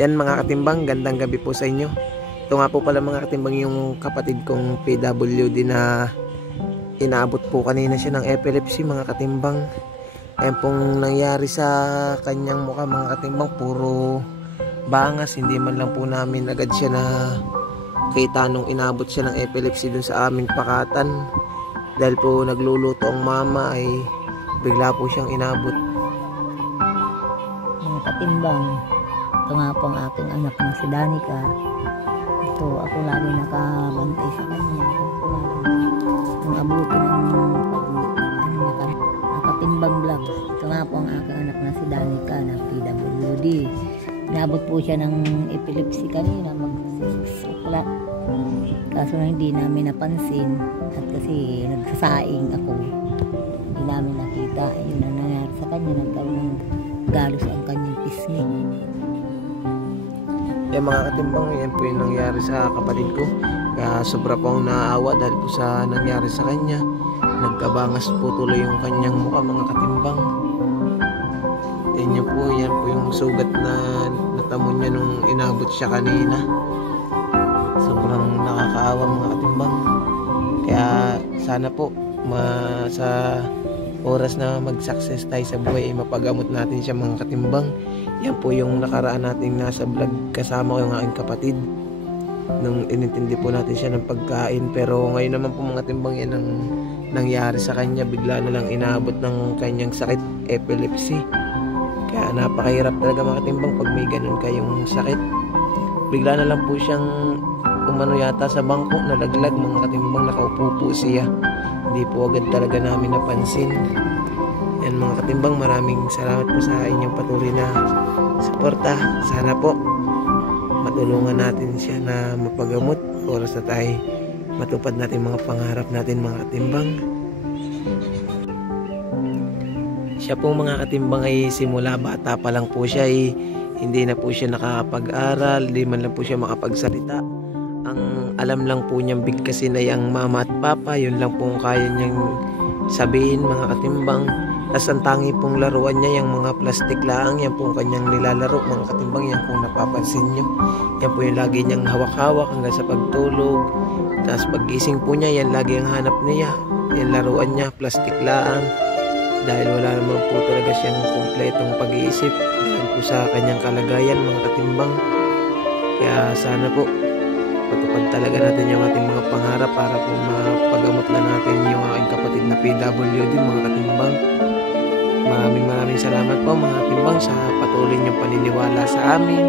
Yan mga katimbang, gandang gabi po sa inyo. Ito nga po pala mga katimbang yung kapatid kong PWD na inaabot po kanina siya ng epilepsy mga katimbang. Ayan pong nangyari sa kanyang mukha mga katimbang, puro bangas. Hindi man lang po namin agad siya na kita nung inabot siya ng epilepsy dun sa aming pakatan. Dahil po nagluluto ang mama ay bigla po siyang inabot. Mga katimbang, ito nga po ang aking anak na si Danica. Ito, ako lagi nakabantay sa kanya. Ang abuti ng nakatimbang vlog. Ito nga po ang aking anak na si Danica na PWD. Inabot po siya ng epilepsy kanina, mag-6 o'clock. Kaso na hindi namin napansin at kasi nagsasaing ako. Hindi namin nakita. Yun ang nangyari sa kanya, nagkaroon ng galos ang kanyang pisngi. Yan mga katimbang, yan po yung nangyari sa kapatid ko. Kaya sobra po akong naaawa dahil po sa nangyari sa kanya. Nagkabangas po tuloy yung kanyang mukha mga katimbang. Yan po yung sugat na natamo niya nung inabot siya kanina. Sobrang nakakaawa mga katimbang. Kaya sana po sa oras na mag-success tayo sa buhay ay mapagamot natin siya mga katimbang. Yan po yung nakaraan nating nasa vlog kasama ko yung aking kapatid nung inintindi po natin siya ng pagkain. Pero ngayon naman po mga katimbang, yan ang nangyari sa kanya. Bigla na lang inabot ng kanyang sakit, epilepsy. Kaya napakahirap talaga mga katimbang pag may ganun kayong sakit. Bigla na lang po siyang umano yata sa bangko, nalaglag mga katimbang, nakaupo po siya. Hindi po agad talaga namin napansin. Yan mga katimbang, maraming salamat po sa inyong patuloy na suporta. Sana po matulungan natin siya na mapagamot. Oras na tayo matupad natin mga pangarap natin mga katimbang. Siya po mga katimbang ay simula bata pa lang po siya ay hindi na po siya nakakapag-aral, hindi man lang po siya makapagsalita. Ang alam lang po niyang bigkasin ay ang mama at papa, yun lang po ang kaya niyang sabihin mga katimbang. Tapos ang tangi pong laruan niya, yung mga plastic lang, yan po ang kanyang nilalaro mga katimbang, yan po napapansin niyo. Yan po yung lagi niyang hawak-hawak hanggang sa pagtulog. Tapos paggising po niya, yan lagi ang hanap niya. Yan laruan niya, plastic lang. Dahil wala naman po talaga siyang kumpletong pag-iisip dahil po sa kanyang kalagayan mga katimbang. Kaya sana po patupad talaga natin yung ating mga pangarap para po mapagamot na natin yung aking kapatid na PWD mga katimbang. Maraming salamat po mga katimbang sa patuloy niyong paniniwala sa amin.